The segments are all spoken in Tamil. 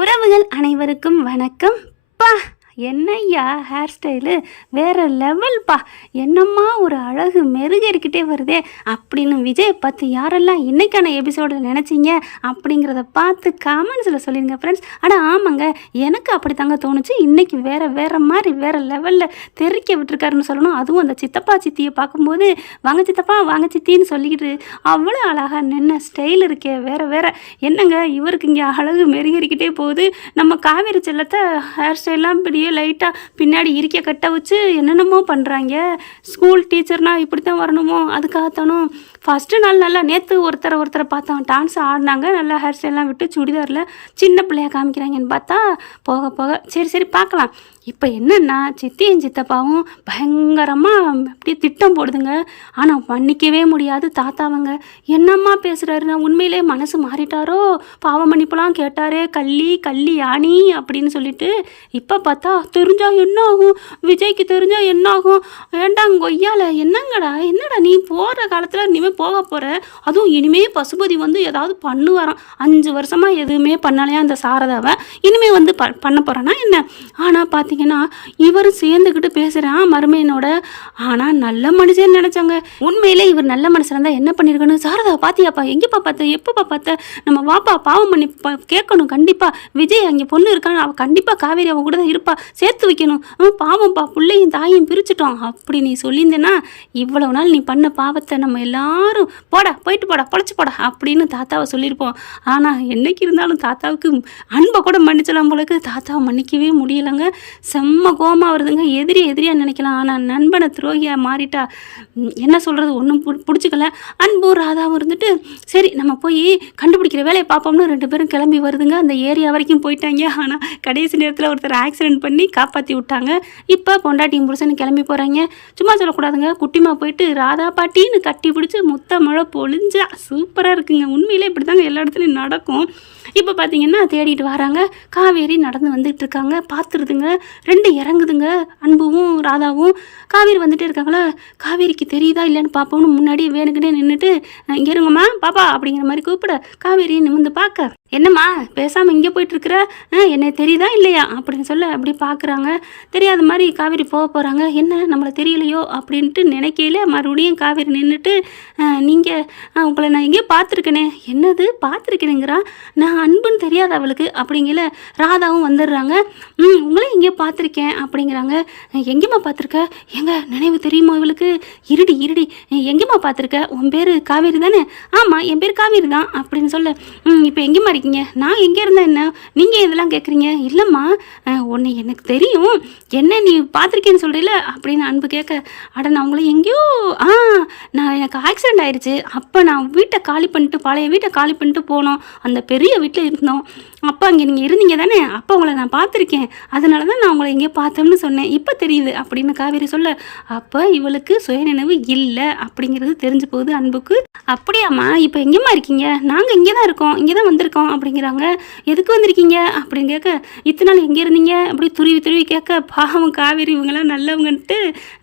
உறவுகள் அனைவருக்கும் வணக்கம். பா என்னய்யா ஹேர் ஸ்டைலு வேறு லெவல்ப்பா, என்னம்மா ஒரு அழகு மெருகேறிக்கிட்டே வருதே அப்படின்னு விஜய் பார்த்து யாரெல்லாம் இன்றைக்கான எபிசோடில் நினச்சிங்க அப்படிங்கிறத பார்த்து கமெண்ட்ஸில் சொல்லிடுங்க ஃப்ரெண்ட்ஸ். ஆனால் ஆமாங்க, எனக்கு அப்படி தாங்க தோணுச்சு. இன்றைக்கி வேறு மாதிரி வேறு லெவலில் தெறிக்க விட்டுருக்காருன்னு சொல்லணும். அதுவும் அந்த சித்தப்பா சித்தியை பார்க்கும்போது வாங்க சித்தப்பா வாங்க சித்தின்னு சொல்லிக்கிட்டு அவ்வளோ அழகாக நின்ன ஸ்டைல் இருக்கே வேறு என்னங்க இவருக்கு இங்கே அழகு மெருகேறிக்கிட்டே போகுது. நம்ம காவேரி செல்லத்தை ஹேர் ஸ்டைல்லாம் பெரிய லைட்டாக பின்னாடி இறுக்கிய கட்ட வச்சு என்னென்னமோ பண்ணுறாங்க. ஸ்கூல் டீச்சர்னால் இப்படி தான் வரணுமோ, அதுக்காகத்தானும் ஃபஸ்ட்டு நாள் நல்லா நேற்று ஒருத்தரை பார்த்தோம் டான்ஸ் ஆடினாங்க, நல்லா ஹேர் ஸ்டைல்லாம் விட்டு சுடிதாரில் சின்ன பிள்ளையா காமிக்கிறாங்கன்னு பார்த்தா போக போக சரி பார்க்கலாம். இப்போ என்னென்னா சித்தியும் சித்தப்பாவும் பயங்கரமாக அப்படியே திட்டம் போடுதுங்க. ஆனால் மன்னிக்கவே முடியாது தாத்தாவங்க. என்னம்மா பேசுகிறாருன்னா உண்மையிலே மனசு மாறிட்டாரோ, பாவ மன்னிப்புலாம் கேட்டாரே கள்ளி யானி அப்படின்னு சொல்லிட்டு. இப்போ பார்த்தா தெரிஞ்சா என்ன ஆகும், விஜய்க்கு தெரிஞ்சா என்ன ஆகும்? ஏண்டாங்க கொய்யால என்னடா நீ போகிற காலத்தில் இனிமேல் போக போகிற, அதுவும் இனிமேல் பசுபதி வந்து ஏதாவது பண்ணுவாராம். 5 வருஷமாக எதுவுமே பண்ணலையா அந்த சாரதாவை, இனிமேல் வந்து பண்ண போகிறான்னா என்ன? ஆனால் பார்த்தீங்கன்னா இவரும் சேர்ந்துக்கிட்டு பேசுகிறான் மருமையனோட. ஆனால் நல்ல மனுஷன் நினச்சாங்க. உண்மையிலே இவர் நல்ல மனுஷன் இருந்தால் என்ன பண்ணியிருக்கணும்? சாரதாவை பார்த்தியாப்பா, எங்கேப்பா பார்த்த, எப்பப்பா பார்த்த, நம்ம வாப்பா பாவம் பண்ணி கேட்கணும். கண்டிப்பாக விஜய் அங்கே பொண்ணு இருக்கான்னு, அவள் கண்டிப்பாக காவேரி அவள் கூட தான் இருப்பா, சேர்த்து வைக்கணும். பாவம்ப்பா பிள்ளையும் தாயும் பிரிச்சுட்டோம் அப்படி நீ சொல்லியிருந்தேன்னா இவ்வளவு நாள் நீ பண்ண பாவத்தை நம்ம எல்லாரும் போயிட்டு போடா பொழைச்சி போடா அப்படின்னு தாத்தாவை சொல்லியிருப்போம். ஆனால் என்னைக்கு இருந்தாலும் தாத்தாவுக்கு அன்பை கூட மன்னிச்சலாம் போலக்கு. தாத்தாவை மன்னிக்கவே முடியலைங்க. செம்ம கோமா வருதுங்க. எதிரியாக நினைக்கலாம், ஆனால் நண்பனை துரோகியாக மாறிட்டா என்ன சொல்கிறது ஒன்றும் பிடிச்சிக்கல. அன்பும் ராதாவும் இருந்துட்டு சரி நம்ம போய் கண்டுபிடிக்கிற வேலையை பார்ப்போம்னு 2 பேரும் கிளம்பி வருதுங்க. அந்த ஏரியா வரைக்கும் போயிட்டாங்க. ஆனால் கடைசி நேரத்தில் ஒருத்தர் ஆக்சிடென்ட் பண்ணி காப்பாற்றி விட்டாங்க. இப்போ பொண்டாட்டியும் புருஷன்னு கிளம்பி போகிறாங்க. சும்மா சொல்லக்கூடாதுங்க, குட்டிமா போயிட்டு ராதா பாட்டின்னு கட்டி பிடிச்சி முத்த மழை பொழிஞ்சா சூப்பராக இருக்குங்க. உண்மையிலே இப்படி தாங்க எல்லா இடத்துலையும் நடக்கும். இப்போ பார்த்தீங்கன்னா தேடிட்டு வராங்க. காவேரி நடந்து வந்துட்டு இருக்காங்க. பார்த்துருதுங்க 2 இறங்குதுங்க. அன்புவும் ராதாவும் காவேரி வந்துட்டே இருக்காங்களா. காவேரிக்கு தெரியுதா இல்லைன்னு பார்ப்போம்னு முன்னாடியே வேணுக்குன்னே நின்றுட்டு இங்கே இருங்கம்மா பாப்பா அப்படிங்கிற மாதிரி கூப்பிட காவேரியை நிமிந்து பார்க்க என்னம்மா பேசாமல் இங்கே போயிட்டுருக்குற, என்ன தெரியுதா இல்லையா அப்படின்னு சொல்ல அப்படி பார்க்குறாங்க. தெரியாத மாதிரி காவேரி போகிறாங்க. என்ன நம்மளை தெரியலையோ அப்படின்ட்டு நினைக்கையில மறுபடியும் காவேரி நின்றுட்டு நீங்கள் உங்களை நான் எங்கேயோ பார்த்துருக்கேனே. என்னது பார்த்துருக்கேனுங்கிறா, நான் அன்புன்னு தெரியாது அவளுக்கு அப்படிங்கிற. ராதாவும் வந்துடுறாங்க. உங்களே எங்கேயோ பார்த்துருக்கேன் அப்படிங்கிறாங்க. எங்கேம்மா பார்த்துருக்க, எங்க நினைவு தெரியுமா இவளுக்கு? இருடி எங்கேம்மா பார்த்துருக்க, உன் பேர் காவேரி தானே? ஆமாம் என் பேர் காவேரி தான் அப்படின்னு சொல்ல. இப்போ எங்கேம்மா இருக்கீங்க? நான் எங்கே இருந்தேன் என்ன, நீங்கள் இதெல்லாம் கேட்குறீங்க? இல்லைம்மா உன்னை எனக்கு தெரியும், என்ன நீ பார்த்துருக்கேன்னு சொல்கிறீல அப்படின்னு அன்பு கேட்க, அட நான் உங்களை எங்கேயோ நான் எனக்கு ஆக்சிடென்ட் ஆயிடுச்சு, அப்போ நான் வீட்டை காலி பண்ணிட்டு பழைய வீட்டை காலி பண்ணிட்டு போனோம், அந்த பெரிய வீட்டில் இருந்தோம், அப்போ அங்கே நீங்கள் இருந்தீங்க தானே, அப்போ உங்களை நான் பார்த்துருக்கேன், அதனால தான் நான் உங்களை எங்கேயோ பார்த்தோம்னு சொன்னேன், இப்போ தெரியுது அப்படின்னு காவேரி சொல்ல. அப்போ இவளுக்கு சுயநினைவு இல்லை அப்படிங்கிறது தெரிஞ்சு போகுது அன்புக்கு. அப்படியாம்மா இப்போ எங்கேம்மா இருக்கீங்க? நாங்கள் இங்கே தான் இருக்கோம், இங்கே தான் வந்திருக்கோம் அப்படிங்கிறாங்க. எதுக்கு வந்திருக்கீங்க அப்படின்னு கேட்க, இத்தனை நாள் எங்கே இருந்தீங்க அப்படி துருவி கேட்க, பாவம் காவேரி இவங்கெல்லாம் நல்லவங்கன்ட்டு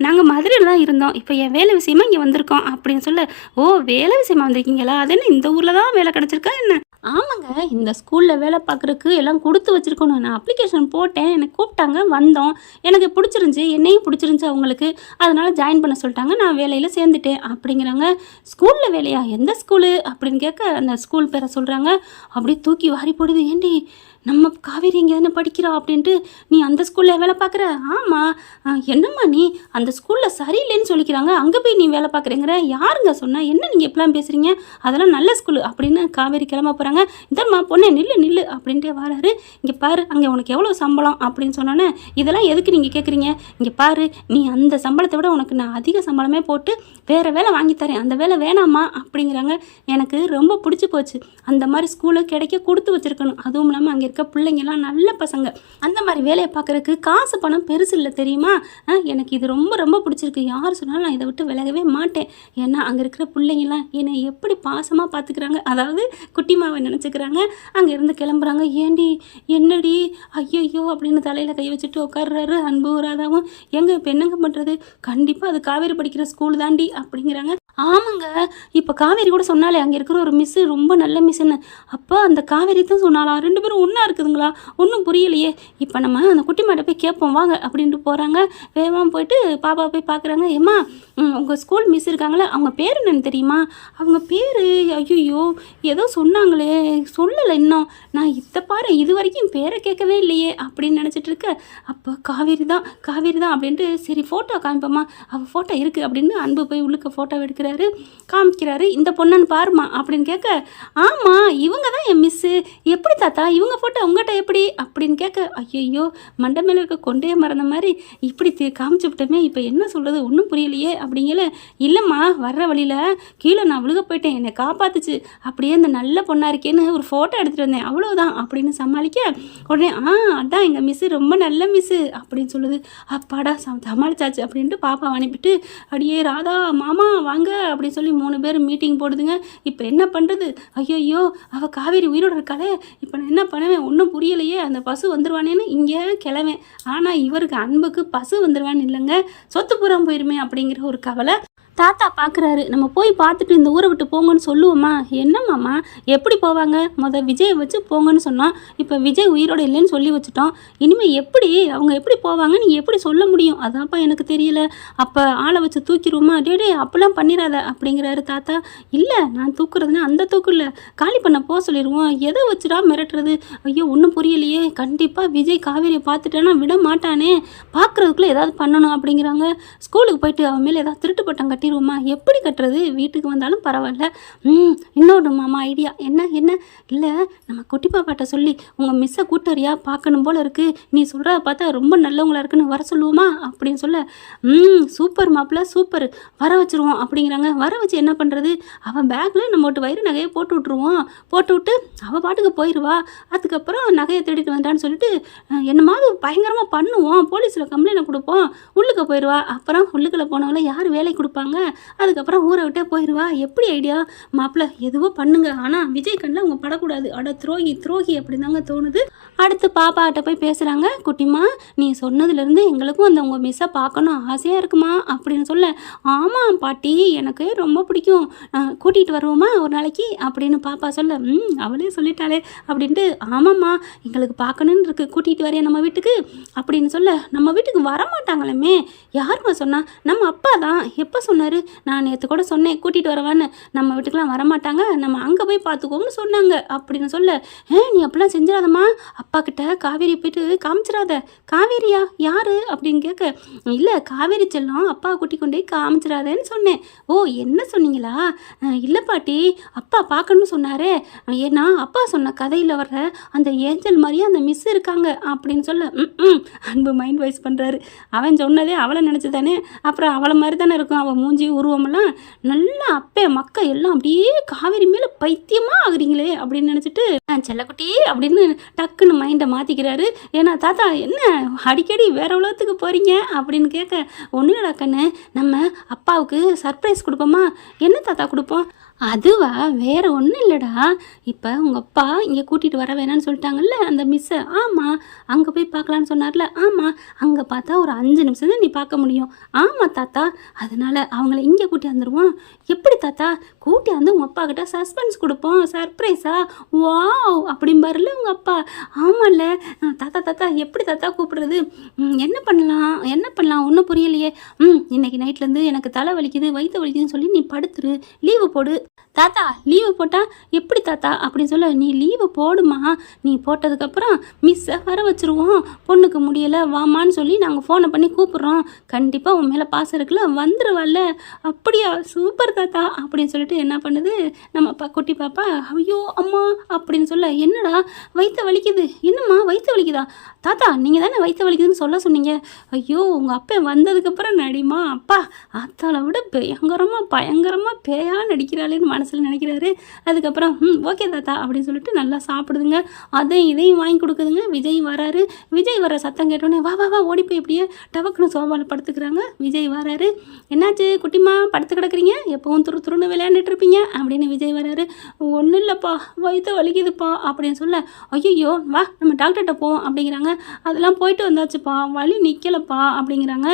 நாங்கள் மதுரையில் தான் இருந்தோம், இப்போ என் வேலை விஷயமா இங்கே வந்திருக்கோம் அப்படின்னு சொல்ல. ஓ வேலை விஷயமா வந்திருக்கீங்களா, அது என்ன இந்த ஊரில் தான் வேலை கிடச்சிருக்கா என்ன? ஆமாங்க, இந்த ஸ்கூலில் வேலை பார்க்குறக்கு எல்லாம் கொடுத்து வச்சுருக்கணும். நான் அப்ளிகேஷன் போட்டேன், எனக்கு கூப்பிட்டாங்க, வந்தோம், எனக்கு பிடிச்சிருந்துச்சி, என்னையும் பிடிச்சிருந்துச்சி அவங்களுக்கு, அதனால் ஜாயின் பண்ண சொல்லிட்டாங்க, நான் வேலையில் சேர்ந்துட்டேன் அப்படிங்கிறாங்க. ஸ்கூலில் வேலையா, எந்த ஸ்கூலு அப்படின்னு கேட்க அந்த ஸ்கூல் பேரை சொல்கிறாங்க. அப்படியே தூக்கி வாரி போடுது. ஏண்டி நம்ம காவேரி இங்கே தானே படிக்கிறா அப்படின்ட்டு நீ அந்த ஸ்கூலில் வேலை பார்க்குற? ஆமாம். என்னம்மா நீ அந்த ஸ்கூலில் சரியில்லைன்னு சொல்லிக்கிறாங்க, அங்கே போய் நீ வேலை பார்க்குறேங்கிற? யாருங்க சொன்னால், என்ன நீங்கள் எப்படிலாம் பேசுகிறீங்க, அதெல்லாம் நல்ல ஸ்கூலு அப்படின்னு காவேரி கிளம்ப போகிறாங்க. இதம்மா பொண்ணே நில்லு அப்படின்ட்டே வராரு. இங்கே பாரு அங்கே உனக்கு எவ்வளோ சம்பளம் அப்படின்னு சொன்னோன்னே, இதெல்லாம் எதுக்கு நீங்கள் கேட்குறீங்க, இங்கே பாரு நீ அந்த சம்பளத்தை விட உனக்கு நான் அதிக சம்பளமே போட்டு வேறு வேலை வாங்கித்தரேன், அந்த வேலை வேணாமா அப்படிங்கிறாங்க. எனக்கு ரொம்ப பிடிச்சி போச்சு, அந்த மாதிரி ஸ்கூலு கிடைக்க கொடுத்து வச்சுருக்கணும். அதுவும் இல்லாமல் அங்கே இருக்க பிள்ளைங்கள்லாம் நல்ல பசங்க, அந்த மாதிரி வேலையை பார்க்குறதுக்கு காசு பணம் பெருசு இல்லை தெரியுமா? எனக்கு இது ரொம்ப பிடிச்சிருக்கு, யார் சொன்னாலும் நான் இதை விட்டு விலகவே மாட்டேன். ஏன்னா அங்கே இருக்கிற பிள்ளைங்கள்லாம் என்னை எப்படி பாசமாக பார்த்துக்கிறாங்க, அதாவது குட்டிமாவை நினச்சிக்கிறாங்க. அங்கேருந்து கிளம்புறாங்க. ஏண்டி என்னடி ஐயோ அப்படின்னு தலையில் கை வச்சுட்டு உட்காடுறாரு அன்பு ராதாவும். எங்கே இப்போ என்னங்க பண்ணுறது, கண்டிப்பாக அது காவேரி படிக்கிற ஸ்கூல் தாண்டி அப்படிங்கிறாங்க. ஆமாங்க. இப்போ காவேரி கூட சொன்னாலே, அங்கே இருக்கிற ஒரு மிஸ்ஸு ரொம்ப நல்ல மிஸ்ஸுன்னு. அப்போ அந்த காவேரி தான் சொன்னாளாம். 2 பேரும் ஒண்ணா இருக்குதுங்களா? ஒண்ணும் புரியலையே! இப்போ நம்ம அந்த குட்டிமாட்ட போய் கேட்போம் வாங்க அப்படின்ட்டு போறாங்க. வேகமா போயிட்டு பாப்பாவ போய் பார்க்குறாங்க. "ஏம்மா, உங்க ஸ்கூல் மிஸ் இருக்காங்கல்ல, அவங்க பேர் என்னன்னு தெரியுமா?" அவங்க பேரு ஐய்யய்யோ! ஏதோ சொன்னாங்களே! சொல்லல இன்னும். நான் இத பாரேன், இதுவரைக்கும் பேர கேட்கவே இல்லையே! அப்படின்னு நினச்சிட்டு இருக்க, அப்போ காவேரி தான் அப்படின்ட்டு, சரி ஃபோட்டோ காமிப்போம்மா, அவ ஃபோட்டோ இருக்கு அப்படின்னு அன்பு போய் உள்ளுக்க ஃபோட்டோ எடுக்கிறாரு. காமிக்கிறாரு. "இந்த பொண்ணுன்னு பாருமா" அப்படின்னு கேட்க, "ஆமா, இவங்க தான் என் மிஸ்ஸு. எப்படி தாத்தா இவங்க ஃபோட்டோ உங்கள்கிட்ட எப்படி?" அப்படின்னு கேட்க, ஐயையோ, மண்டை மேலே இருக்க கொண்டையை மறந்த மாதிரி இப்படி காமிச்சு விட்டோமே, இப்போ என்ன சொல்கிறது ஒன்றும் புரியலையே அப்படிங்கல. "இல்லைம்மா, வர்ற வழியில் கீழே நான் விழுக போயிட்டேன், என்னை காப்பாத்துச்சு, அப்படியே இந்த நல்ல பொண்ணாக இருக்கேன்னு ஒரு ஃபோட்டோ எடுத்துகிட்டு வந்தேன், அவ்வளோதான்" அப்படின்னு சமாளிக்க, உடனே அதான் எங்கள் மிஸ்ஸு ரொம்ப நல்ல மிஸ்ஸு அப்படின்னு சொல்லுது. அப்பாடா சமாளிச்சாச்சு அப்படின்ட்டு பாப்பாவை அனுப்பிட்டு, "அடியே ராதா, மாமா வாங்க" அப்படின்னு சொல்லி 3 பேர் மீட்டிங் போடுதுங்க. இப்போ என்ன பண்ணுறது? ஐயையோ, அவள் காவேரி உயிரோடு இருக்காளே, இப்போ நான் என்ன பண்ணுவேன் ஒன்றும் புரியலையே. அந்த பசு வந்துடுவானேன்னு இங்கே கிளவேன். ஆனால் இவருக்கு அன்புக்கு பசு வந்துடுவான்னு இல்லைங்க, சொத்து புறம் போயிருமே அப்படிங்கிற ஒரு கவலை. தாத்தா பார்க்குறாரு. நம்ம போய் பார்த்துட்டு இந்த ஊரை விட்டு போங்கன்னு சொல்லுவோமா? என்னம்மாம்மா, எப்படி போவாங்க? விஜயை வச்சு போங்கன்னு சொன்னோம். இப்போ விஜய் உயிரோடு இல்லைன்னு சொல்லி வச்சுட்டோம். இனிமேல் எப்படி அவங்க எப்படி போவாங்க? நீ எப்படி சொல்ல முடியும்? அதான்ப்பா எனக்கு தெரியல. அப்போ ஆளை வச்சு தூக்கிடுவோமா? டே அப்போல்லாம் பண்ணிடாத அப்படிங்கிறாரு தாத்தா. இல்லை, நான் தூக்குறதுன்னா அந்த தூக்கு இல்லை, காலி பண்ண போக சொல்லிடுவோம். எதை வச்சுடா மிரட்டுறது? ஐயோ, ஒன்றும் புரியலையே. கண்டிப்பாக விஜய் காவேரியை பார்த்துட்டேன்னா விட மாட்டானே, பார்க்குறதுக்குள்ளே ஏதாவது பண்ணணும் அப்படிங்கிறாங்க. ஸ்கூலுக்கு போயிட்டு அவன் மேலே ஏதாவது திருட்டு பட்டம் கட்டிடுவோமா? எப்படி கட்டுறது? வீட்டுக்கு வந்தாலும் பரவாயில்ல. இன்னொன்று மாமா ஐடியா. என்ன? இல்லை, நம்ம குட்டி பாப்பாட்ட சொல்லி உங்கள் மிஸ்ஸை கூட்டறியா பார்க்கணும் போல் இருக்குது, நீ சொல்கிறத பார்த்தா ரொம்ப நல்லவங்களா இருக்குன்னு வர சொல்லுவோமா அப்படின்னு சொல்ல, சூப்பர் மாப்பிள்ள, சூப்பர், வர வச்சுருவோம் அப்படிங்கிறாங்க. வர வச்சு என்ன பண்ணுறது? அவன் பேக்கில் நம்ம ஒரு வயிறு நகையை போட்டு விட்ருவோம். போட்டு விட்டு அவள் பாட்டுக்கு போயிடுவா. அதுக்கப்புறம் நகையை திருடிட்டு வந்தான்னு சொல்லிட்டு என்னமாவது பயங்கரமாக பண்ணுவோம், போலீஸில் கம்ப்ளைண்ட் கொடுப்போம், உள்ளுக்கு போயிடுவா. அப்புறம் உள்ளுக்குள்ளே போனவங்கள யார் வேலை கொடுப்பாங்க? அதுக்கப்புறம் ஊரை விட்டே போயிடுவா. எப்படி ஐடியா மாப்பிள்ள? எதுவோ பண்ணுங்க, ஆனால் விஜய் கண்ணில் அவங்க படக்கூடாது. அட துரோகி அப்படின்னு தாங்க தோணுது. அடுத்து பாப்பாட்ட போய் பேசுகிறாங்க. குட்டிமா, நீ சொன்னதுலேருந்து எங்களுக்கும் அந்த உங்கள் மிஸ்ஸை பார்க்கணும் ஆசையாக இருக்குமா அப்படின்னு சொல்ல, ஆமாம் பாட்டி, எனக்கு ரொம்ப பிடிக்கும், கூட்டிகிட்டு வருவோமா ஒரு நாளைக்கு அப்படின்னு பாப்பா சொல்ல, அவளே சொல்லிட்டாளே அப்படின்ட்டு, ஆமாம்மா எங்களுக்கு பார்க்கணுன்னு இருக்குது, கூட்டிகிட்டு வரையா நம்ம வீட்டுக்கு அப்படின்னு சொல்ல, நம்ம வீட்டுக்கு வரமாட்டாங்களே, யாருமா சொன்னா? நம்ம அப்பா தான். எப்போ சொன்னார்? நான் நேற்று கூட சொன்னேன் கூட்டிகிட்டு வரவான்னு. நம்ம வீட்டுக்கெலாம் வரமாட்டாங்க, நம்ம அங்கே போய் பார்த்துக்கோங்கன்னு சொன்னாங்க அப்படின்னு சொல்ல, நீ அப்படிலாம் செஞ்சிடாதம்மா, அப்பா கிட்ட காவேரி போயிட்டு காமிச்சிடாத. காவேரியா யாரு அப்படின்னு கேட்க, இல்லை காவேரி செல்லம் அப்பா கூட்டி கொண்டே காமிச்சிடாதேன்னு சொன்னேன். ஓ, என்ன சொன்னீங்களா? இல்லை பாட்டி, அப்பா பார்க்கணும்னு சொன்னாரே, ஏன்னா அப்பா சொன்ன கதையில் வர்ற அந்த ஏஞ்சல் மாதிரியே அந்த மிஸ் இருக்காங்க அப்படின்னு சொல்ல, அன்பு மைண்ட் வைஸ் பண்ணுறாரு. அவன் சொன்னதே அவளை நினச்சி தானே, அப்புறம் அவளை மாதிரி தானே இருக்கும் அவள் மூஞ்சி உருவமெல்லாம். நல்லா அப்பே மக்க எல்லாம் அப்படியே காவேரி மேலே பைத்தியமாக ஆகுறீங்களே அப்படின்னு நினச்சிட்டு, செல்லக்குட்டி அப்படின்னு டக்குன்னு மைண்டை மாற்றிக்கிறாரு. ஏன்னா தாத்தா என்ன அடிக்கடி வேற உலகத்துக்கு போகிறீங்க அப்படின்னு கேட்க, ஒன்றும் இல்லடா கண்ணு, நம்ம அப்பாவுக்கு சர்ப்ரைஸ் கொடுப்போமா? என்ன தாத்தா கொடுப்போம்? அதுவா, வேற ஒன்றும் இல்லைடா, இப்போ உங்கள் அப்பா இங்கே கூட்டிகிட்டு வர வேணான்னு சொல்லிட்டாங்கல்ல அந்த மிஸ்ஸை. ஆமாம், அங்கே போய் பார்க்கலான்னு சொன்னார்ல. ஆமாம், அங்கே பார்த்தா ஒரு 5 நிமிஷம் தான் நீ பார்க்க முடியும். ஆமாம் தாத்தா, அதனால் அவங்கள இங்கே கூட்டி வந்துடுவோம். எப்படி தாத்தா? கூட்டி வந்து உங்கள் அப்பா கிட்ட சஸ்பென்ஸ் கொடுப்போம், சர்ப்ரைஸா, வாவ் அப்படிம்பாருல உங்கள் அப்பா. ஆமாம்ல தாத்தா, எப்படி தாத்தா கூப்பிடுறது? என்ன பண்ணலாம் ஒன்றும் புரியலையே. இன்னைக்கு நைட்லேருந்து எனக்கு தலை வலிக்குது, வயிற்று வலிக்குதுன்னு சொல்லி நீ படுத்துரு, லீவு போடு. தாத்தா, லீவு போட்டால் எப்படி தாத்தா அப்படின்னு சொல்ல, நீ லீவு போடுமா, நீ போட்டதுக்கப்புறம் மிஸ்ஸை வர வச்சுருவோம், பொண்ணுக்கு முடியலை வாமான்னு சொல்லி நாங்கள் ஃபோனை பண்ணி கூப்பிட்றோம், கண்டிப்பாக உன் மேலே பாசம் இருக்குல்ல, வந்துடுவாள்ல. அப்படியா, சூப்பர் தாத்தா அப்படின்னு சொல்லிட்டு என்ன பண்ணுது நம்ம குட்டி பாப்பா, ஐயோ அம்மா அப்படின்னு சொல்ல, என்னடா வயிற்று வலிக்குது? என்னம்மா வயிற்று வலிக்குதா? தாத்தா, நீங்கள் தானே வயிற்று வலிக்குதுன்னு சொல்ல சொன்னீங்க. ஐயோ, உங்கள் அப்பா வந்ததுக்கப்புறம் நடிமா, அப்பா அத்தாளை விட பயங்கரமாக பேயா நடிக்கிறாளே பரவாயில்லன்னு மனசில் நினைக்கிறாரு. அதுக்கப்புறம் ஓகே தாத்தா அப்படின்னு சொல்லிட்டு நல்லா சாப்பிடுதுங்க. அதையும் இதையும் வாங்கி கொடுக்குதுங்க. விஜய் வராரு. விஜய் வர சத்தம் கேட்டோன்னே வா வா வா ஓடி போய் இப்படியே டபக்குன்னு சோபாவில் படுத்துக்கிறாங்க. விஜய் வராரு. என்னாச்சு குட்டிமா படுத்து கிடக்குறீங்க, எப்பவும் துரு துருன்னு விளையாண்டுட்டு இருப்பீங்க அப்படின்னு விஜய் வராரு. ஒன்றும் இல்லைப்பா வயிற்று வலிக்குதுப்பா அப்படின்னு சொல்ல, ஐயோ வா நம்ம டாக்டர்கிட்ட போவோம் அப்படிங்கிறாங்க. அதெல்லாம் போயிட்டு வந்தாச்சுப்பா, வலி நிற்கலப்பா அப்படிங்கிறாங்க.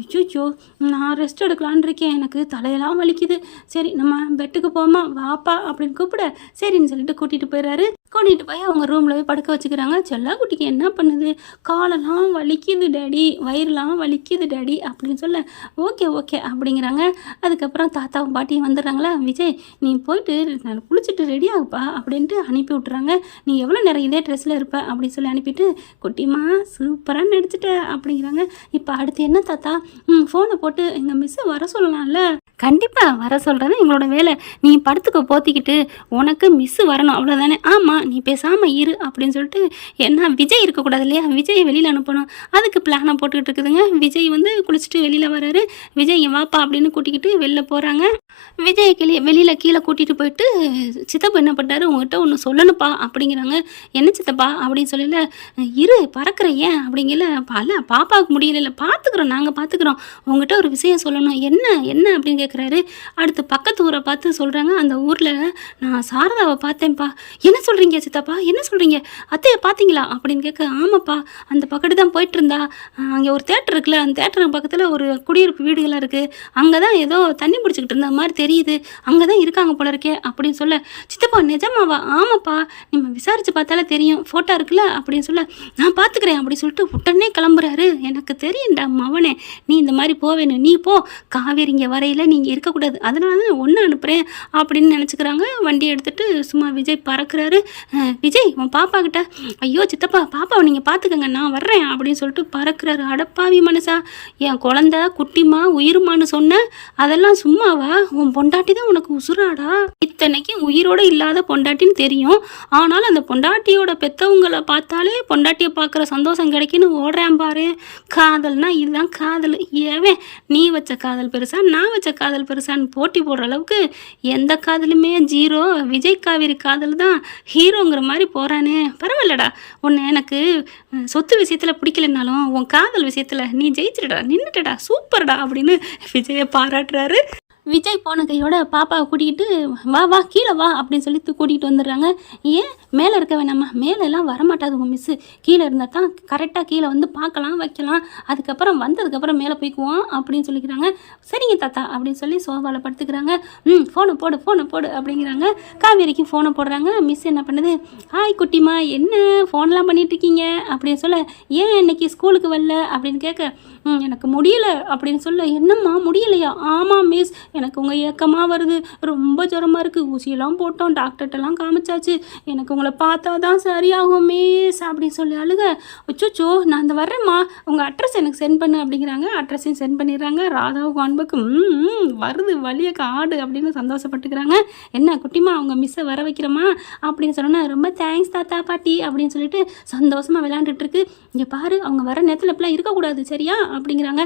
ஐயோ நான் ரெஸ்ட் எடுக்கலான்னு இருக்கேன், எனக்கு தலையெல்லாம் வலிக்குது, சரி நம்ம பெட்டுக்கு போமா வாப்பா அப்படின்னு கூப்பிட சரின்னு சொல்லிட்டு கூட்டிகிட்டு போயிடுறாரு. கூட்டிகிட்டு போய் அவங்க ரூமில் போய் படுக்க வச்சுக்கிறாங்க. செல்லா குட்டிக்கு என்ன பண்ணுது, காலெல்லாம் வலிக்குது டேடி, வயிறுலாம் வலிக்குது டேடி அப்படின்னு சொல்ல ஓகே ஓகே அப்படிங்கிறாங்க. அதுக்கப்புறம் தாத்தாவும் பாட்டியும் வந்துடுறாங்களா. விஜய் நீ போயிட்டு நான் குளிச்சுட்டு ரெடி ஆகுப்பா அப்படின்ட்டு அனுப்பி விட்றாங்க. நீ எவ்வளோ நேரம் இதே ட்ரெஸ்ஸில் இருப்ப அப்படின்னு சொல்லி அனுப்பிட்டு குட்டிமா சூப்பராக நடிச்சிட்ட அப்படிங்கிறாங்க. இப்போ அடுத்து என்ன தாத்தா, ஃபோனை போட்டு எங்கள் மிஸ்ஸை வர சொல்லலாம்ல. கண்டிப்பாக வர சொல்கிறது எங்களோட வேலை, நீ படுத்துக்க போத்திக்கிட்டு, உனக்கு மிஸ்ஸு வரணும் அவ்வளோதானே. ஆமாம் நீ பேசாமல் இரு அப்படின்னு சொல்லிட்டு, என்ன விஜய் இருக்கக்கூடாது இல்லையா, விஜயை வெளியில் அனுப்பணும், அதுக்கு பிளானை போட்டுக்கிட்டு இருக்குதுங்க. விஜய் வந்து குளிச்சுட்டு வெளியில் வராரு. விஜய் வாப்பா அப்படின்னு கூட்டிக்கிட்டு வெளில போகிறாங்க. விஜய் வெளியில் கீழே கூட்டிகிட்டு போயிட்டு சித்தப்பா என்ன பண்ணாரு, உங்ககிட்ட ஒன்று சொல்லணுப்பா அப்படிங்கிறாங்க. என்ன சித்தப்பா அப்படின்னு சொல்லல, இரு பறக்கிற ஏன் அப்படிங்கல, பல பாப்பாவுக்கு முடியல, பார்த்துக்குறோம் நாங்கள் பார்த்துக்குறோம், உங்ககிட்ட ஒரு விஷயம் சொல்லணும், என்ன என்ன அப்படின்னு கேட்குறாரு. அடுத்து பக்கத்து ஊரை பார்த்து சொல்கிறாங்க. அந்த ஊரில் நான் சாரதாவை பார்த்தேன்ப்பா. என்ன சொல்கிறீங்க சித்தப்பா, என்ன சொல்கிறீங்க, அத்தையை பார்த்தீங்களா அப்படின்னு கேட்க, ஆமாப்பா அந்த பக்கத்து தான் போயிட்டு இருந்தா, அங்கே ஒரு தேட்டர் இருக்குல்ல, அந்த தேட்டருக்கு பக்கத்தில் ஒரு குடியிருப்பு வீடுகளாக இருக்குது, அங்கே தான் ஏதோ தண்ணி பிடிச்சிக்கிட்டு இருந்த மாதிரி தெரியுது, அங்கே தான் இருக்காங்க போல இருக்கே அப்படின்னு சொல்ல, சித்தப்பா நிஜமாவா, ஆமாப்பா நம்ம விசாரித்து பார்த்தாலே தெரியும், ஃபோட்டோ இருக்குல்ல அப்படின்னு சொல்ல, நான் பார்த்துக்கிறேன் அப்படி சொல்லிட்டு உடனே கிளம்புறாரு. எனக்கு தெரியும்டா மவனே, நீ இந்த மாதிரி போவேன்னு, நீ போ, காவேரி இங்கே வரையில் நீங்கள் இருக்கக்கூடாது, அதனால தான் ஒன்று அனுப்புகிறேன் அப்படின்னு நினச்சிக்கிறாங்க. வண்டியை எடுத்துகிட்டு சும்மா விஜய் பறக்கிறாரு. விஜய் உன் பாப்பா கிட்ட, ஐயோ சித்தப்பா பாப்பாவை நீங்கள் பார்த்துக்கங்க நான் வர்றேன் அப்படின்னு சொல்லிட்டு பறக்கிறாரு. அடப்பாவி மனசா, என் குழந்த குட்டிமா உயிருமான்னு சொன்ன, அதெல்லாம் சும்மாவா, உன் பொண்டாட்டி தான் உனக்கு உசுராடா, இத்தனைக்கு உயிரோடு இல்லாத பொண்டாட்டின்னு தெரியும், ஆனாலும் அந்த பொண்டாட்டியோட பெற்றவங்களை பார்த்தாலே பொண்டாட்டியை பார்க்குற சந்தோஷம் கிடைக்குன்னு ஓடுறேன் பாரு. காதல்னா இதுதான் காதல், ஏவே நீ வச்ச காதல் பெருசா நான் வச்ச காதல் பெருசான்னு போட்டி போடுற அளவுக்கு எந்த காதலுமே ஜீரோ, விஜய் காவேரி காதல் தான் ஹீரோங்கிற மாதிரி போகிறானே. பரவாயில்லடா, உன்னை எனக்கு சொத்து விஷயத்தில் பிடிக்கலனாலும் உன் காதல் விஷயத்தில் நீ ஜெயிச்சிடடா, நின்றுட்டடா, சூப்பர்டா அப்படின்னு விஜயை பாராட்டுறாரு. விஜய் போன கையோட பாப்பாவை கூட்டிகிட்டு வா வா கீழே வா அப்படின்னு சொல்லி கூட்டிகிட்டு வந்துடுறாங்க. ஏன் மேலே இருக்க வேணாமா, மேலெல்லாம் வரமாட்டாது உங்கள் மிஸ்ஸு, கீழே இருந்தால் தான் கரெக்டாக கீழே வந்து பார்க்கலாம் வைக்கலாம், அதுக்கப்புறம் வந்ததுக்கப்புறம் மேலே போய்க்குவோம் அப்படின்னு சொல்லிக்கிறாங்க. சரிங்க தாத்தா அப்படின்னு சொல்லி சோஃபாவில் படுத்துக்கிறாங்க. ஃபோனை போடு ஃபோனை போடு அப்படிங்கிறாங்க. காவேரிக்கு ஃபோனை போடுறாங்க. மிஸ் என்ன பண்ணுது, ஹாய் குட்டிமா என்ன ஃபோன்லாம் பண்ணிகிட்ருக்கீங்க அப்படின்னு சொல்ல, ஏன் இன்னைக்கு ஸ்கூலுக்கு வரல அப்படின்னு கேட்க, எனக்கு முடியலை அப்படின்னு சொல்ல, என்னம்மா முடியலையா, ஆமாம் மிஸ் எனக்கு உங்கள் ஏக்கமாக வருது, ரொம்ப ஜுரமாக இருக்குது, ஊசியெல்லாம் போட்டோம், டாக்டர்கிட்டலாம் காமிச்சாச்சு, எனக்கு உங்களை பார்த்தா தான் சரியாகும் மிஸ் அப்படின்னு சொல்லி அழுக, அச்சோ நான் அந்த வர்றேம்மா, உங்கள் அட்ரஸ் எனக்கு சென்ட் பண்ணு அப்படிங்கிறாங்க. அட்ரஸையும் சென்ட் பண்ணிடுறாங்க. ராதாவுக்கு அன்புக்கு வருது வழிய காடு அப்படின்னு சந்தோஷப்பட்டுக்கிறாங்க. என்ன குட்டிமா அவங்க மிஸ்ஸை வர வைக்கிறோமா அப்படின்னு சொன்னோன்னா, ரொம்ப தேங்க்ஸ் தாத்தா பாட்டி அப்படின்னு சொல்லிட்டு சந்தோஷமாக விளையாண்டுட்டுருக்கு. இங்கே பாரு அவங்க வர நேரத்தில் இப்பெல்லாம் இருக்கக்கூடாது சரியா அப்படிங்கிறாங்க.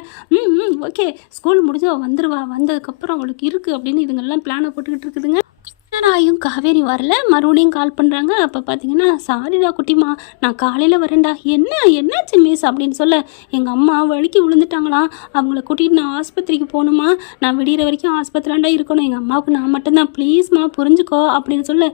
ஓகே ஸ்கூல் முடிஞ்சு வந்துடுவா, வந்ததுக்கப்புறம் அவளுக்கு இருக்குது அப்படின்னு இதுங்கெல்லாம் பிளானை போட்டுக்கிட்டு இருக்குதுங்க. ராயும் காவேரி வரல. மறுபடியும் கால் பண்ணுறாங்க. அப்போ பார்த்தீங்கன்னா, சாரிடா குட்டிமா நான் காலையில் வரேன்டா, என்னாச்சு மிஸ் அப்படின்னு சொல்ல, எங்கள் அம்மா வலிக்கு விழுந்துட்டாங்களாம், அவங்கள கூட்டிகிட்டு நான் ஆஸ்பத்திரிக்கு போகணுமா, நான் விடிகிற வரைக்கும் ஆஸ்பத்திரியாண்டா இருக்கணும், எங்கள் அம்மாவுக்கு நான் மட்டும்தான், ப்ளீஸ்மா புரிஞ்சுக்கோ அப்படின்னு சொல்ல,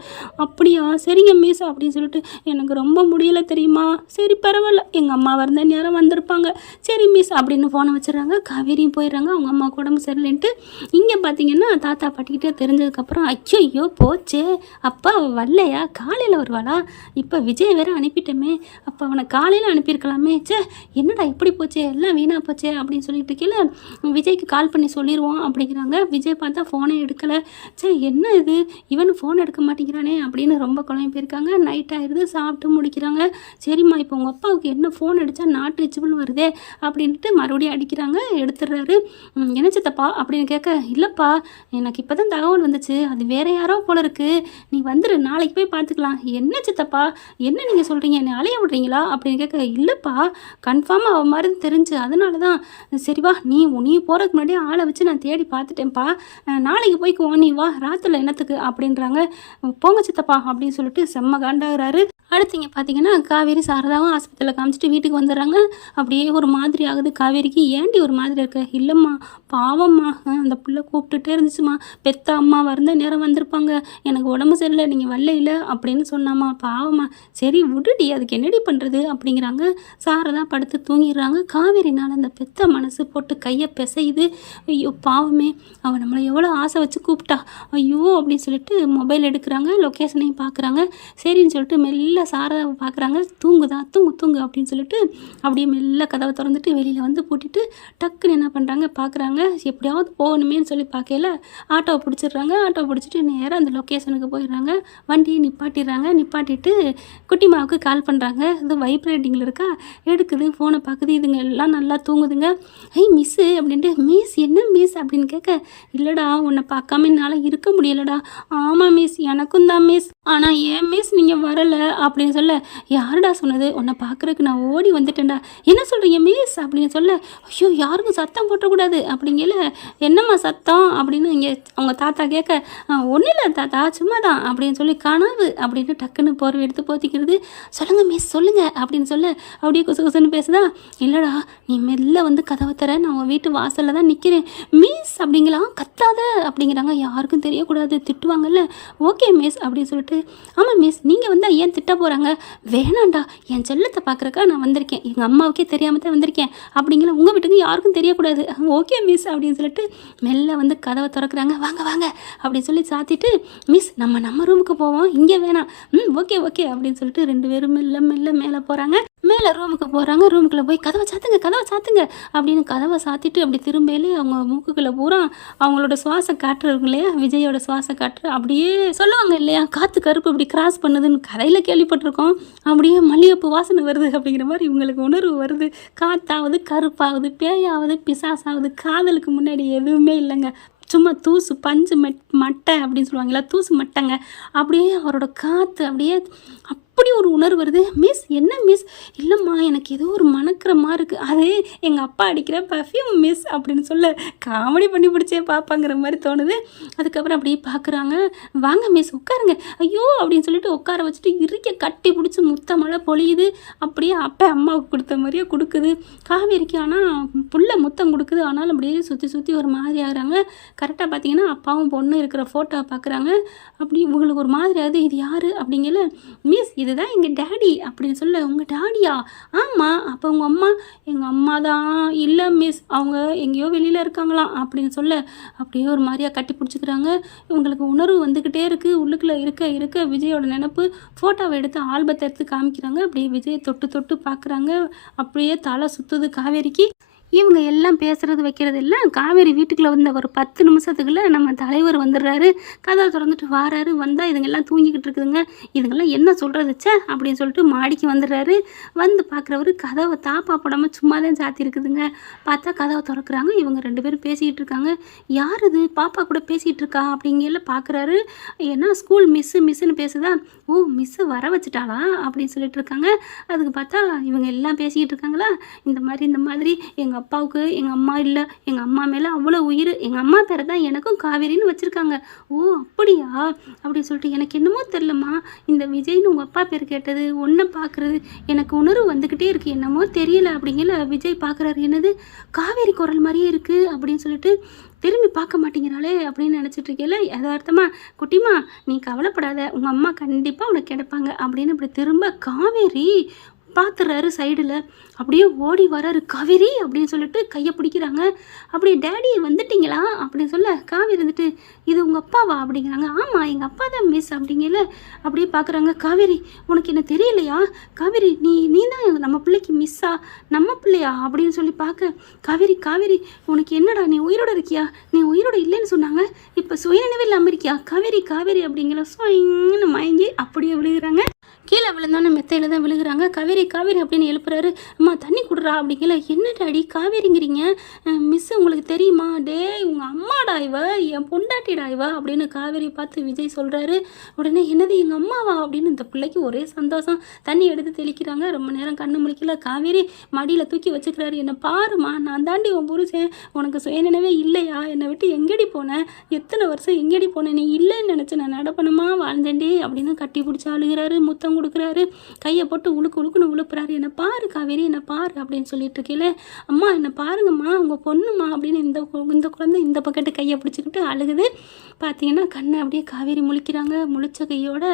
அப்படியா சரிங்க மிஸ் அப்படின்னு சொல்லிட்டு, எனக்கு ரொம்ப முடியலை தெரியுமா, சரி பரவாயில்ல எங்கள் அம்மா வந்த நேரம் வந்திருப்பாங்க, சரி மிஸ் அப்படின்னு ஃபோனை வச்சுறாங்க. காவேரியும் போயிடுறாங்க. அவங்க அம்மாவுக்கு உடம்பு சரியில்லைன்ட்டு. இங்கே பார்த்தீங்கன்னா தாத்தா பாட்டிக்கிட்டே தெரிஞ்சதுக்கப்புறம், ஐயோ போச்சே, அப்பா வரலையா, காலையில் வருவாளா, இப்போ விஜய் வேற அனுப்பிட்டோமே, அப்போ அவனை காலையில் அனுப்பியிருக்கலாமே, சே என்னடா இப்படி போச்சே, எல்லாம் வீணாக போச்சே அப்படின்னு சொல்லிட்டு இருக்கல, விஜய்க்கு கால் பண்ணி சொல்லிடுவோம் அப்படிங்கிறாங்க. விஜய் பார்த்தா ஃபோனே எடுக்கலை. சே என்ன இது, இவனு ஃபோன் எடுக்க மாட்டேங்கிறானே அப்படின்னு ரொம்ப குழம்பு போயிருக்காங்க. நைட் ஆயிடுது, சாப்பிட்டு முடிக்கிறாங்க. சரிம்மா இப்போ உங்கள் அப்பாவுக்கு என்ன ஃபோன் அடித்தா நாட் ரீச்சபிள் வருதே அப்படின்ட்டு மறுபடியும் அடிக்கிறாங்க. எடுத்துடுறாரு. என்ன சித்தப்பா அப்படின்னு கேட்க, இல்லைப்பா எனக்கு இப்போ தான் தகவல் வந்துச்சு, அது வேற யாரோ போல இருக்கு, நீ வந்துரு, நாளைக்கு போய் பார்த்துக்கலாம். என்ன சித்தப்பா, என்ன நீங்கள் சொல்கிறீங்க, என்னை அலைய விட்றீங்களா அப்படின்னு கேட்க, இல்லைப்பா கன்ஃபார்மாக அவள் மாதிரி தெரிஞ்சு அதனால தான். சரி வா, நீ போகிறதுக்கு முன்னாடியே ஆளை வச்சு நான் தேடி பார்த்துட்டேன்ப்பா, நாளைக்கு போய்க்குவோம், நீ வா, ராத்திரில் என்னத்துக்கு அப்படின்றாங்க. போங்க சித்தப்பா அப்படின்னு சொல்லிட்டு செம்ம காண்டாகிறாரு. அடுத்தீங்க பார்த்தீங்கன்னா காவேரி சாரதாவும் ஆஸ்பத்திரியில் காமிச்சிட்டு வீட்டுக்கு வந்துடுறாங்க. அப்படியே ஒரு மாதிரி ஆகுது காவேரிக்கு. ஏண்டி ஒரு மாதிரி இருக்க? இல்லைம்மா பாவம்மா, அந்த பிள்ளை கூப்பிட்டுட்டே இருந்துச்சுமா, பெத்த அம்மா வந்த நேரம் வந்திருப்பாங்க, எனக்கு உடம்பு சரியில்லை, நீங்கள் வரல இல்லை அப்படின்னு சொன்னாம்மா, பாவம்மா. சரி விடுடி, அதுக்கு என்னடி பண்ணுறது அப்படிங்கிறாங்க. சாரதா படுத்து தூங்கிடுறாங்க. காவேரினால் அந்த பெத்த மனசு போட்டு கையை பிசையுது. ஐயோ பாவமே, அவன் நம்மளை எவ்வளோ ஆசை வச்சு கூப்பிட்டா, ஐயோ அப்படின்னு சொல்லிட்டு மொபைல் எடுக்கிறாங்க, லொக்கேஷனையும் பார்க்குறாங்க. சரின்னு சொல்லிட்டு மெல்ல சாரதாவை பார்க்குறாங்க. தூங்கு அப்படின்னு சொல்லிட்டு அப்படியே மெல்ல கதவை திறந்துட்டு வெளியில் வந்து பூட்டிட்டு டக்குன்னு என்ன பண்ணுறாங்க பார்க்குறாங்க. எப்படியாவது போகணுமேனு சொல்லி பார்க்கல ஆட்டோவை பிடிச்சிடுறாங்க. ஆட்டோவை பிடிச்சிட்டு நேராக அந்த லொக்கேஷனுக்கு போயிடுறாங்க. வண்டியை நிப்பாட்டிட்டு குட்டிமாவுக்கு கால் பண்ணுறாங்க. இது வைப்ரேட்டிங்கில் இருக்கா, எடுக்குது, ஃபோனை பார்க்குது. இதுங்க எல்லாம் நல்லா தூங்குதுங்க. மிஸ்ஸு அப்படின்ட்டு, மிஸ் என்ன மிஸ் அப்படின்னு கேட்க, இல்லைடா உன்னை பார்க்காம என்னால் இருக்க முடியலடா. ஆமாம் மிஸ், எனக்கும் தான் மிஸ், ஆனால் ஏன் மிஸ் நீங்கள் வரலை அப்படின்னு சொல்ல, யாருடா சொன்னது, உன்னை பார்க்குறதுக்கு நான் ஓடி வந்துட்டேன்டா. என்ன சொல்கிறீங்க மிஸ் அப்படின்னு சொல்ல, ஐயோ யாருக்கும் சத்தம் போட்டக்கூடாது அப்படிங்கல, என்னம்மா சத்தம் அப்படின்னு இங்கே அவங்க தாத்தா கேட்க, ஒன்றும் இல்லை தாத்தா சும்மா தான் அப்படின்னு சொல்லி, கனவு அப்படின்னு டக்குன்னு போர்வை எடுத்து போத்திக்கிறது. சொல்லுங்கள் மிஸ் சொல்லுங்கள் அப்படின்னு சொல்ல, அப்படியே குசுன்னு பேசுதா. இல்லைடா நீ மெல்ல வந்து கதவை தர, நான் உங்கள் வீட்டு வாசலில் தான் நிற்கிறேன் மிஸ் அப்படிங்கலாம், கத்தாத அப்படிங்கிறாங்க. யாருக்கும் தெரியக்கூடாது, திட்டுவாங்கல்ல. ஓகே மிஸ் அப்படின்னு சொல்லிட்டு, ஆமாம் மிஸ் நீங்கள் வந்தால் ஏன் திட்ட போகிறாங்க, வேணாண்டா என் செல்லத்தை பார்க்குறக்கா நான் வந்திருக்கேன், எங்கள் அம்மாவுக்கே தெரியாமல் தான் வந்திருக்கேன் அப்படிங்கிற, உங்கள் வீட்டுக்கு யாருக்கும் தெரியக்கூடாது. ஓகே மிஸ் அப்படின்னு சொல்லிட்டு மெல்ல வந்து கதவை திறக்கிறாங்க. வாங்க அப்படின்னு சொல்லி சாத்திட்டு, மிஸ் நம்ம ரூமுக்கு போவோம், இங்கே வேணாம். ஓகே அப்படின்னு சொல்லிட்டு ரெண்டு பேரும் மெல்ல மேலே போகிறாங்க. மேலே ரூமுக்கு போகிறாங்க. ரூமுக்குள்ளே போய் கதவை சாத்துங்க அப்படின்னு கதவை சாத்திட்டு அப்படி திரும்பலே அவங்க மூக்குக்குள்ளே பூரா அவங்களோட சுவாச காற்று இருக்கு இல்லையா, விஜயோட சுவாச காற்று அப்படியே சொல்லுவாங்க இல்லையா, காற்று கருப்பு இப்படி கிராஸ் பண்ணுதுன்னு கதையில் கேள்விப்பட்டிருக்கோம். அப்படியே மல்லிகைப்பூ வாசனை வருது அப்படிங்கிற மாதிரி இவங்களுக்கு உணர்வு வருது. காற்றாவது கருப்பாகுது, பேயாவது பிசாசாவது, காதலுக்கு முன்னாடி எதுவுமே இல்லைங்க, சும்மா தூசு பஞ்சு மட்டை அப்படின்னு சொல்லுவாங்களா, தூசு மட்டைங்க. அப்படியே அவரோட காற்று அப்படியே அப்படி ஒரு உணர்வு வருது. மிஸ் என்ன மிஸ், இல்லைம்மா எனக்கு ஏதோ ஒரு மணக்கிற மாதிரி இருக்குது, அது எங்கள் அப்பா அடிக்கிற பர்ஃப்யூம் மிஸ் அப்படின்னு சொல்ல, காமெடி பண்ணி பிடிச்சே பார்ப்பாங்கிற மாதிரி தோணுது. அதுக்கப்புறம் அப்படியே பார்க்குறாங்க. வாங்க மிஸ் உட்காருங்க, ஐயோ அப்படின்னு சொல்லிட்டு உட்கார வச்சுட்டு இறுக்க கட்டி பிடிச்சி முத்த மழை பொழியுது. அப்படியே அப்பா அம்மாவுக்கு கொடுத்த மாதிரியே கொடுக்குது காவேரிக்கு. ஆனால் புள்ள முத்தம் கொடுக்குது, ஆனாலும் அப்படியே சுற்றி ஒரு மாதிரி ஆகிறாங்க. கரெக்டாக பார்த்தீங்கன்னா அப்பாவும் பொண்ணு இருக்கிற ஃபோட்டோ பார்க்குறாங்க. அப்படி இவங்களுக்கு ஒரு மாதிரி ஆகுது. இது யார் அப்படிங்கல, மிஸ் இதுதான் எங்கள் டேடி அப்படின்னு சொல்ல, உங்கள் டேடியா, ஆமாம், அப்போ உங்கள் அம்மா, எங்கள் அம்மா தான், இல்லை மிஸ் அவங்க எங்கேயோ வெளியில் இருக்காங்களாம் அப்படின்னு சொல்ல, அப்படியே ஒரு மாதிரியாக கட்டி பிடிச்சிக்கிறாங்க. இவங்களுக்கு உணர்வு வந்துக்கிட்டே இருக்குது. உள்ளுக்குள்ளே இருக்க விஜயோட நினப்பு. ஃபோட்டோவை எடுத்து ஆல்பத்தை எடுத்து காமிக்கிறாங்க. அப்படியே விஜயை தொட்டு பார்க்குறாங்க. அப்படியே தலை சுற்றுது காவேரிக்கு. இவங்க எல்லாம் பேசுகிறது வைக்கிறது எல்லாம் காவேரி வீட்டுக்குள்ளே வந்த ஒரு 10 நிமிஷத்துக்குள்ளே நம்ம தலைவர் வந்துடுறாரு. கதவை திறந்துட்டு வாராரு. வந்தால் இதுங்கெல்லாம் தூங்கிக்கிட்டு இருக்குதுங்க. இதுங்கெல்லாம் என்ன சொல்கிறதுச்சே அப்படின்னு சொல்லிட்டு மாடிக்கு வந்துடுறாரு. வந்து பார்க்குறவர் கதவை தாப்பா போடாமல் சும்மா தான் சாத்தி இருக்குதுங்க. பார்த்தா கதவை திறக்கிறாங்க. இவங்க 2 பேரும் பேசிக்கிட்டு இருக்காங்க. யார் இது பாப்பா கூட பேசிகிட்டு இருக்கா அப்படிங்கல பார்க்குறாரு. ஏன்னா ஸ்கூல் மிஸ்ஸுன்னு பேசுதா. ஓ மிஸ்ஸு வர வச்சுட்டாளா அப்படின்னு சொல்லிட்டு இருக்காங்க. அதுக்கு பார்த்தா இவங்க எல்லாம் பேசிக்கிட்டு இருக்காங்களா, இந்த மாதிரி எங்கள் அப்பாவுக்கு எங்கள் அம்மா இல்லை, எங்கள் அம்மா மேலே அவ்வளோ உயிர், எங்கள் அம்மா பேரை தான் எனக்கும் காவேரின்னு வச்சுருக்காங்க. ஓ அப்படியா அப்படின்னு சொல்லிட்டு, எனக்கு என்னமோ தெரிலம்மா, இந்த விஜய்னு உங்கள் அப்பா பேர் கேட்டது, ஒன்றை பார்க்குறது எனக்கு உணர்வு வந்துக்கிட்டே இருக்குது, என்னமோ தெரியல அப்படிங்கல. விஜய் பார்க்குறாரு, என்னது காவேரி குரல் மாதிரியே இருக்குது அப்படின்னு சொல்லிட்டு, திரும்பி பார்க்க மாட்டேங்கிறாளே அப்படின்னு நினச்சிட்டு இருக்கேல, யதார்த்தமாக குட்டிமா நீ கவலைப்படாத, உங்கள் அம்மா கண்டிப்பாக உனக்கு கிடைப்பாங்க அப்படின்னு இப்படி திரும்ப காவேரி பார்த்துறாரு சைடில். அப்படியே ஓடி வராரு. காவேரி அப்படின்னு சொல்லிட்டு கையை பிடிக்கிறாங்க. அப்படியே டேடி வந்துட்டிங்களா அப்படின்னு சொல்ல, காவேரி இருந்துட்டு, இது உங்கள் அப்பாவா அப்படிங்கிறாங்க. ஆமாம் எங்கள் அப்பா தான் மிஸ் அப்படிங்கல. அப்படியே பார்க்குறாங்க. காவேரி உனக்கு என்ன தெரியலையா, காவேரி நீ தான் நம்ம பிள்ளைக்கு மிஸ்ஸா, நம்ம பிள்ளையா அப்படின்னு சொல்லி பார்க்க, காவேரி உனக்கு என்னடா, நீ உயிரோட இருக்கியா, நீ உயிரோட இல்லைன்னு சொன்னாங்க, இப்போ சுயநினைவு இல்லாமல் இருக்கியா, காவேரி அப்படிங்கிற சுயன்னு மயங்கி அப்படியே விழுகிறாங்க. கீழே விழுந்தோன்னே மெத்தையில் தான் விழுகிறாங்க. காவேரி காவேரி அப்படின்னு எழுப்புறாரு. அம்மா தண்ணி குடுறா அப்படிங்கல. என்ன டாடி காவேரிங்கிறீங்க? மிஸ் உங்களுக்கு தெரியுமா? டேய் உங்கள் அம்மாடா இவ, என் பொண்டாட்டிடா இவ அப்படின்னு காவேரி பார்த்து விஜய் சொல்கிறாரு. உடனே என்னது எங்கள் அம்மாவா அப்படின்னு இந்த பிள்ளைக்கு ஒரே சந்தோஷம். தண்ணி எடுத்து தெளிக்கிறாங்க. ரொம்ப நேரம் கண்ணு முழிக்கல. காவேரி மடியில் தூக்கி வச்சுக்கிறாரு. என்னை பாருமா, நான் தாண்டி உன் புருஷன், உனக்கு சுயநினைவே இல்லையா? என்னை விட்டு எங்கேடி போனேன்? எத்தனை வருஷம் எங்கேடி போனேன்? நீ இல்லைன்னு நினச்சி நான் நடப்பணுமா வாழ்ந்தேன்டி அப்படின்னு கட்டி பிடிச்சி அழுகிறாரு. முத்தம் கொடுக்குறாரு. கையை போட்டு உழுக்குன்னு உழுப்புறாரு. என்னை பாரு காவேரி, என்னை பாரு அப்படின்னு சொல்லிட்டு இருக்கீங்களே. அம்மா என்னை பாருங்கம்மா, உங்கள் பொண்ணுமா அப்படின்னு இந்த குழந்தை இந்த பக்கத்து கையை பிடிச்சிக்கிட்டு அழுகுது. பார்த்தீங்கன்னா கண்ணை அப்படியே காவேரி முழிக்கிறாங்க. முழிச்ச கையோட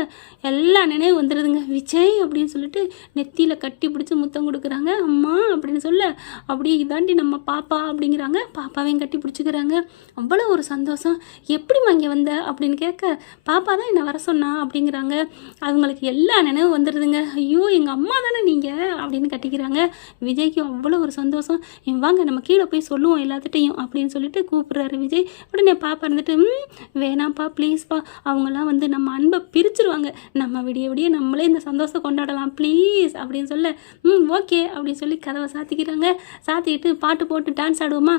எல்லா நினைவு வந்துடுதுங்க. விஜய் அப்படின்னு சொல்லிட்டு நெத்தியில் கட்டி பிடிச்சி முத்தம் கொடுக்குறாங்க. அம்மா அப்படின்னு சொல்ல அப்படியே இதாண்டி நம்ம பாப்பா அப்படிங்கிறாங்க. பாப்பாவையும் கட்டி பிடிச்சிக்கிறாங்க. அவ்வளோ ஒரு சந்தோஷம். எப்படிம்மா இங்கே வந்த அப்படின்னு கேட்க, பாப்பா தான் என்னை வர சொன்னா அப்படிங்கிறாங்க. அவங்களுக்கு எல்லா நினைவு வந்துடுதுங்க. ஐயோ எங்கள் அம்மா தானே நீங்கள் அப்படின்னு கட்டிக்கிறாங்க. விஜய்க்கு அவ்வளோ ஒரு சந்தோஷம். வாங்க நம்ம கீழே போய் சொல்லுவோம் எல்லாத்துட்டையும் அப்படின்னு சொல்லிட்டு கூப்பிட்றாரு விஜய். உடனே பாப்பா இருந்துட்டு வேணாம்ப்பா ப்ளீஸ்ப்பா, அவங்கெல்லாம் வந்து நம்ம அன்பை பிரிச்சுருவாங்க, நம்ம விடிய விடிய நம்மளே இந்த சந்தோஷம் கொண்டாடலாம் ப்ளீஸ் அப்படின்னு சொல்ல ஓகே அப்படின்னு சொல்லி கதவை சாத்திக்கிறாங்க. சாத்திக்கிட்டு பாட்டு போட்டு டான்ஸ் ஆடுவோமா?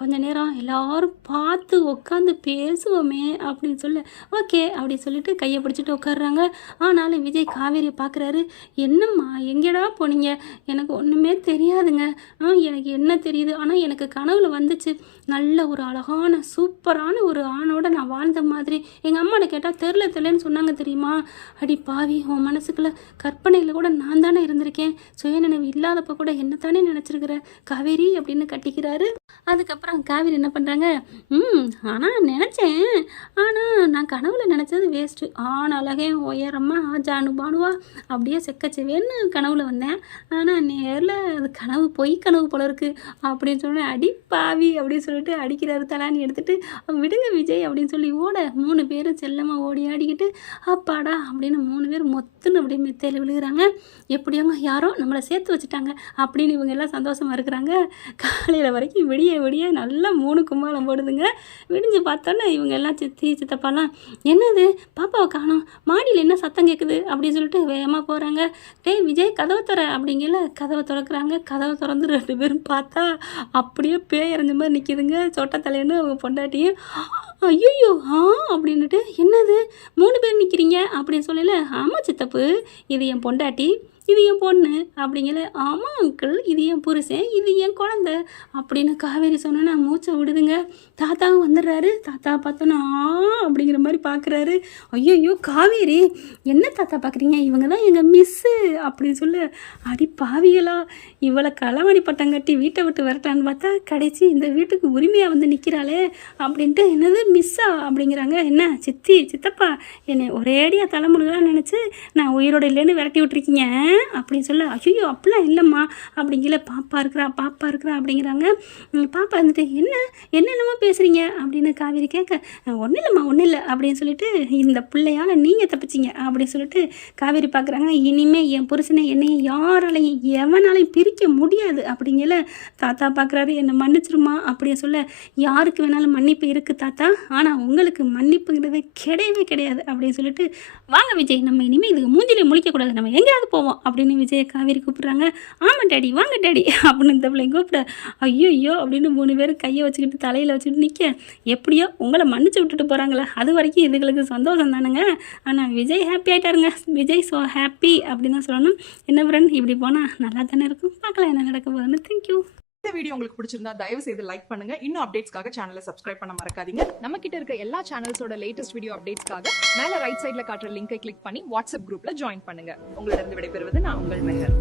கொஞ்ச நேரம் எல்லோரும் பார்த்து உட்காந்து பேசுவோமே அப்படின்னு சொல்ல ஓகே அப்படின்னு சொல்லிட்டு கையை பிடிச்சிட்டு உட்காடுறாங்க. ஆனாலும் விஜய் காவேரியை பார்க்குறாரு. என்னம்மா எங்கேடா போனீங்க? எனக்கு ஒன்றுமே தெரியாதுங்க. எனக்கு என்ன தெரியுது, ஆனால் எனக்கு கனவுல வந்துச்சு, நல்ல ஒரு அழகான சூப்பரான ஒரு ஆணோட நான் வாழ்ந்த மாதிரி. எங்கள் அம்மாட்ட கேட்டால் தெரிலன்னு சொன்னாங்க தெரியுமா? அடி பாவி, உன் மனசுக்குள்ள கற்பனையில் கூட நான் தானே இருந்திருக்கேன், சுயநினைவு இல்லாதப்போ கூட என்னத்தானே நினச்சிருக்கிற காவேரி அப்படின்னு கட்டிக்கிறாரு. அதுக்கப்புறம் காவேரி என்ன பண்ணுறாங்க, ஆனால் நினச்சேன், ஆனால் நான் கனவுல நினச்சது வேஸ்ட்டு. அழகே உயரமாக ஜானு பானுவா அப்படியே செக்கச்சவேன்னு கனவுல வந்தேன், ஆனால் நேரில் அது கனவு பொய் கனவு போல இருக்குது அப்படின்னு சொன்னேன். அடி பாவி அப்படின்னு சொல்லிட்டு அடிக்கிறாரு தலானி எடுத்துகிட்டு. விடுங்க விஜய் அப்படின்னு சொல்லி ஓட 3 பேரும் செல்லமாக ஓடி ஆடிக்கிட்டு அப்பாடா அப்படின்னு 3 பேர் மொத்தன்னு அப்படியே மெத்தையில் விழுகிறாங்க. எப்படியோங்க யாரோ நம்மளை சேர்த்து வச்சுட்டாங்க அப்படின்னு இவங்க எல்லாம் சந்தோஷமாக இருக்கிறாங்க. காலையில் வரைக்கும் விடிய விடிய நல்லா 3 கும்மாளம் போடுதுங்க. விடிஞ்சு பார்த்தோன்னே இவங்க எல்லாம் சித்தி சித்தப்பாலாம் என்னது பாப்பாவை காணோம், மாடியில் என்ன சத்தம் கேட்குது அப்படின்னு சொல்லிட்டு வேகமாக போகிறாங்க. டேய் விஜய் கதவை திற அப்படிங்கல. கதவை திறக்கிறாங்க. கதவை திறந்து 2 பேரும் பார்த்தா அப்படியே பேய் இறஞ்ச மாதிரி நிற்கிதுங்க. சொட்ட தலையன்னு அவங்க பொண்டாட்டியும். ஐயோ அப்படின்னுட்டு என்னது 3 பேர் நிற்கிறீங்க அப்படின்னு சொல்லல. ஆமாம் சித்தப்பு, இது என் பொண்டாட்டி, இது என் பொண்ணு அப்படிங்கல. ஆமாம் அங்கிள், இது என் புருஷன், இது என் குழந்த அப்படின்னு காவேரி சொன்னோன்னா மூச்சை விடுதுங்க. தாத்தாவும் வந்துடுறாரு. தாத்தா பார்த்தோன்னா அப்படிங்கிற மாதிரி பார்க்குறாரு. ஐயோ காவேரி என்ன தாத்தா பார்க்குறீங்க, இவங்க தான் எங்கள் மிஸ்ஸு அப்படின்னு சொல்ல. அடி பாவிகளா, இவளை களவாணி பட்டம் கட்டி வீட்டை விட்டு வரட்டான்னு பார்த்தா கடைசி இந்த வீட்டுக்கு உரிமையாக வந்து நிற்கிறாளே அப்படின்ட்டு என்னது மிஸ்ஸா அப்படிங்கிறாங்க. என்ன சித்தி சித்தப்பா என்னை ஒரேடியாக தலைமுழுகலாம் நினச்சி நான் உயிரோட இல்லைன்னு விரட்டி விட்டுருக்கீங்க அப்படின்னு சொல்ல. ஐயோ அப்படிலாம் இல்லைம்மா அப்படிங்கல. பாப்பா இருக்கிறா அப்படிங்கிறாங்க. பாப்பா இருந்துட்டு என்னென்னமோ பேசுகிறீங்க அப்படின்னு காவேரி கேட்க, ஒன்றும் இல்லைம்மா ஒன்றும் இல்லை அப்படின்னு சொல்லிட்டு இந்த பிள்ளையால் நீங்கள் தப்பிச்சிங்க அப்படின்னு சொல்லிட்டு காவேரி பார்க்குறாங்க. இனிமேல் என் புருஷனை என்னையும் யாராலையும் எவனாலையும் பிரிக்க முடியாது அப்படிங்கல. தாத்தா பார்க்குறாரு. என்னை மன்னிச்சிருமா அப்படின்னு சொல்ல. யாருக்கு வேணாலும் மன்னிப்பு இருக்குது தாத்தா, ஆனால் உங்களுக்கு மன்னிப்புங்கிறதே கிடையவே கிடையாது அப்படின்னு சொல்லிட்டு வாங்க விஜய், நம்ம இனிமேல் இதுக்கு மூஞ்சிலே முழிக்கக்கூடாது, நம்ம எங்கேயாவது போவோம் அப்படின்னு விஜய் காவேரி கூப்பிட்றாங்க. ஆமாம் டேடி வாங்க டேடி அப்படின்னு இந்த பிள்ளைங்க கூப்பிட. ஐயோ அப்படின்னு 3 பேர் கையை வச்சுக்கிட்டு தலையில் வச்சுக்கிட்டு நிற்க. எப்படியோ உங்களை மன்னிச்சு விட்டுட்டு போகிறாங்களே, அது வரைக்கும் இதுகளுக்கு சந்தோஷம் தானுங்க. ஆனால் விஜய் ஹாப்பி ஆகிட்டாருங்க. விஜய் ஸோ ஹாப்பி அப்படின்னு தான் சொல்லணும். என்ன ஃப்ரெண்ட், இப்படி போனால் நல்லா தானே இருக்கும். பார்க்கலாம் என்ன நடக்க போகுதுன்னு. தேங்க்யூ. இந்த வீடியோ உங்களுக்கு பிடிச்சிருந்தா தயவு செய்து லைக் பண்ணுங்க. இன்னும் அப்டேட்ஸ்க்காக சேனலை சப்ஸ்கிரைப் பண்ண மறக்காதீங்க. நம்ம கிட்ட இருக்க எல்லா சேனல்ஸோட லேட்டஸ்ட் வீடியோ அப்டேட்ஸ்க்காக மேல ரைட் சைடுல காட்டுற லிங்கை கிளிக் பண்ணி வாட்ஸ்அப் குரூப்ல ஜாயின் பண்ணுங்க. உங்களிடம் விடைபெறுவது நான் உங்கள் மெஹர்.